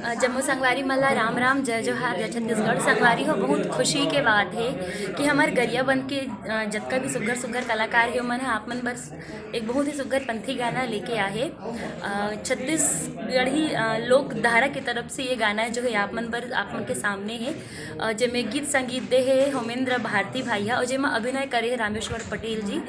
जम्मू संगवारी मल्ला राम राम जय जोहार जय छत्तीसगढ़। संगवारी हो बहुत खुशी के बात है कि हमार गरियाबंद के जतका भी सुग्घर सुग्घर कलाकार है मन आप मन बस एक बहुत ही सुग्घर पंथी गाना लेके आए। छत्तीसगढ़ी लोक धारा की तरफ से ये गाना है जो है आप मन के सामने है, जिसमें गीत संगीत दे है होमेंद्र भारती भैया और जिसमें अभिनय करे है रामेश्वर पटेल जी।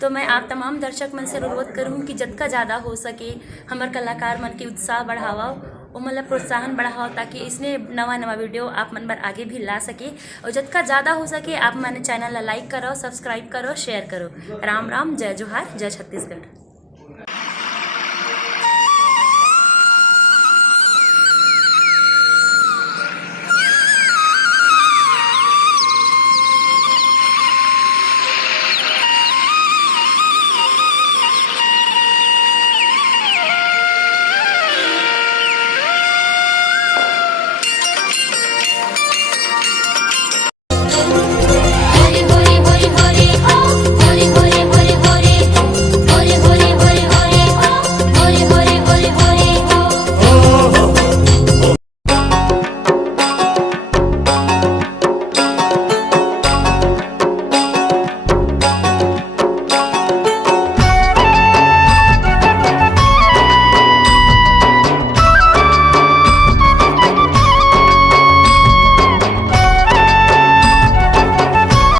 तो मैं आप तमाम दर्शक मन से अनुरोध करूँ कि जितना ज़्यादा हो सके हमारे कलाकार मन के उत्साह बढ़ावा और मतलब प्रोत्साहन बढ़ाओ, ताकि इसने नवा नवा वीडियो आप मन बर आगे भी ला सके। और जितना ज़्यादा हो सके आप मैंने चैनल ला लाइक करो, सब्सक्राइब करो, शेयर करो। राम राम जय जोहार जय छत्तीसगढ़।